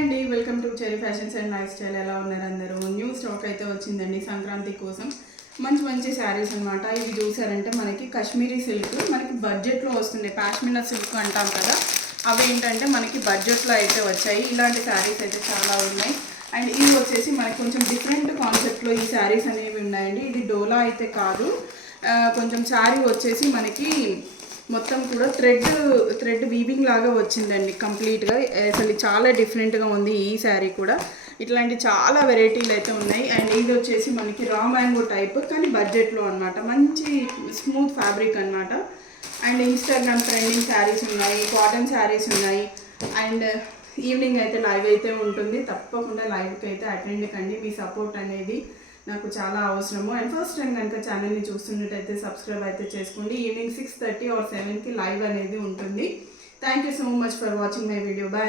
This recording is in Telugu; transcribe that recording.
అండి, welcome to cherry fashions and life style. ఎలా ఉన్నారు అందరూ? న్యూ స్టాక్ అయితే వచ్చిందండి సంక్రాంతి కోసం. మంచి మంచి శారీస్ అనమాట. ఇవి చూసారంటే మనకి కాశ్మీరీ సిల్క్, మనకి బడ్జెట్లో వస్తుంది. పాష్మినా సిల్క్ అంటాం కదా, అవి ఏంటంటే మనకి బడ్జెట్లో అయితే వచ్చాయి. ఇలాంటి శారీస్ అయితే చాలా ఉన్నాయి. అండ్ ఇవి వచ్చేసి మనకి కొంచెం డిఫరెంట్ కాన్సెప్ట్లో ఈ శారీస్ అనేవి ఉన్నాయండి. ఇది డోలా అయితే కాదు, కొంచెం శారీ వచ్చేసి మనకి మొత్తం కూడా థ్రెడ్ వీవింగ్ లాగా వచ్చిందండి కంప్లీట్గా. అసలు చాలా డిఫరెంట్గా ఉంది ఈ శారీ కూడా. ఇట్లాంటి చాలా వెరైటీలు అయితే ఉన్నాయి. అండ్ ఇది వచ్చేసి మనకి రా మ్యాంగో టైప్, కానీ బడ్జెట్లో అనమాట. మంచి స్మూత్ ఫ్యాబ్రిక్ అనమాట. అండ్ ఇన్స్టాగ్రామ్ ట్రెండింగ్ శారీస్ ఉన్నాయి, కాటన్ శారీస్ ఉన్నాయి. అండ్ ఈవినింగ్ అయితే లైవ్ అయితే ఉంటుంది. తప్పకుండా లైవ్కి అయితే అటెండ్ కండి. మీ సపోర్ట్ అనేది నాకు చాలా అవసరము. అండ్ ఫస్ట్ టైం కనుక ఛానల్ని చూస్తున్నట్టయితే సబ్స్క్రైబ్ అయితే చేసుకోండి. ఈవినింగ్ 6:30 or 7కి లైవ్ అనేది ఉంటుంది. Thank you so much for watching my video. Bye.